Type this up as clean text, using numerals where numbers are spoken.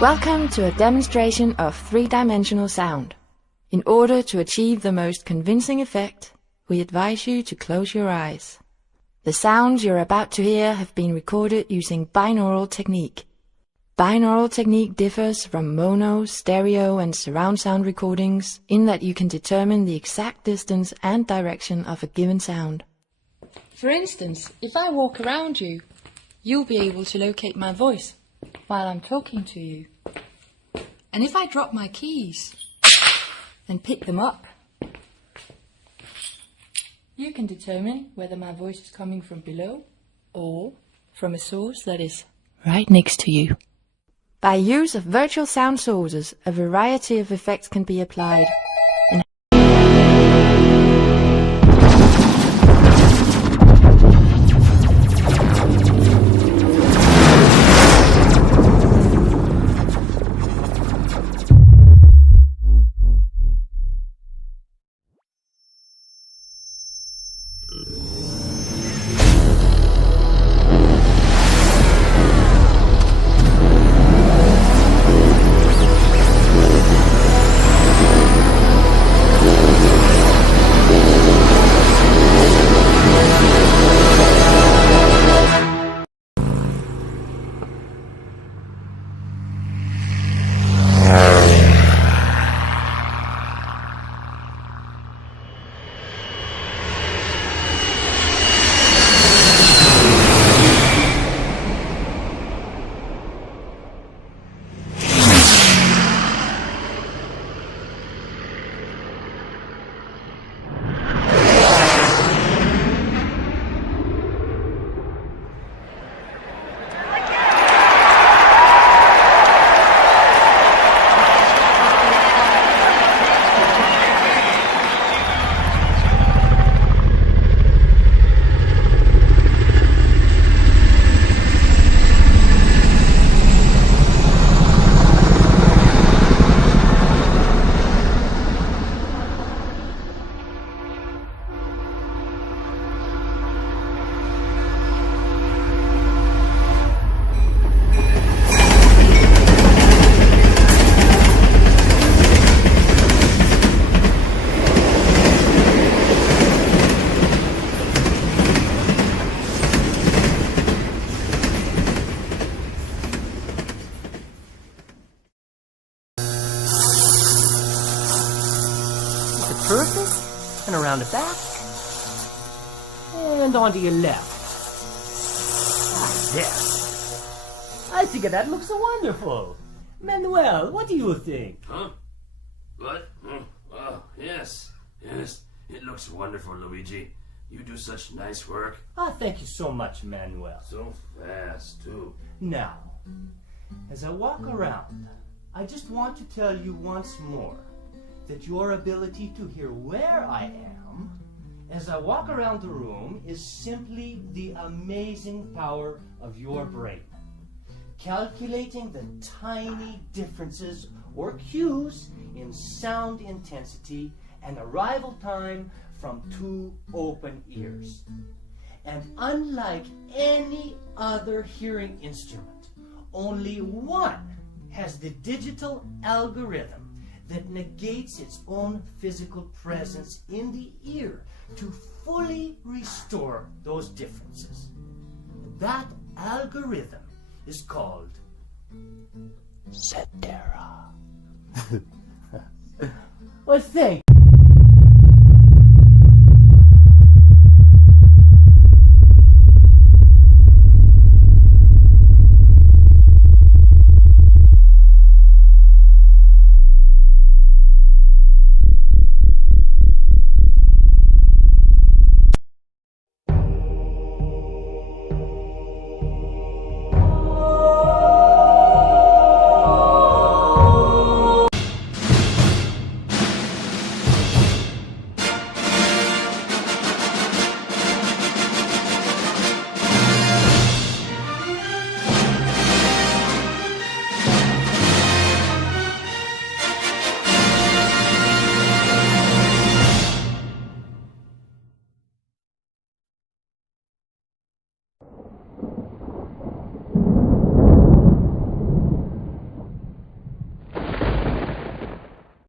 Welcome to a demonstration of three-dimensional sound. In order to achieve the most convincing effect, we advise you to close your eyes. The sounds you're about to hear have been recorded using binaural technique. Binaural technique differs from mono, stereo and surround sound recordings in that you can determine the exact distance and direction of a given sound. For instance, if I walk around you, you'll be able to locate my voice while I'm talking to you. And if I drop my keys and pick them up, you can determine whether my voice is coming from below or from a source that is right next to you. By use of virtual sound sources, a variety of effects can be applied. Surface, and around the back, and onto your left. Like this. I think that looks so wonderful. Manuel, what do you think? Huh? What? Oh, yes. Yes, it looks wonderful, Luigi. You do such nice work. Thank you so much, Manuel. So fast, too. Now, as I walk around, I just want to tell you once more that your ability to hear where I am as I walk around the room is simply the amazing power of your brain. Calculating the tiny differences or cues in sound intensity and arrival time from two open ears. And unlike any other hearing instrument, only one has the digital algorithm that negates its own physical presence in the ear to fully restore those differences. That algorithm is called Cetera. Well, thank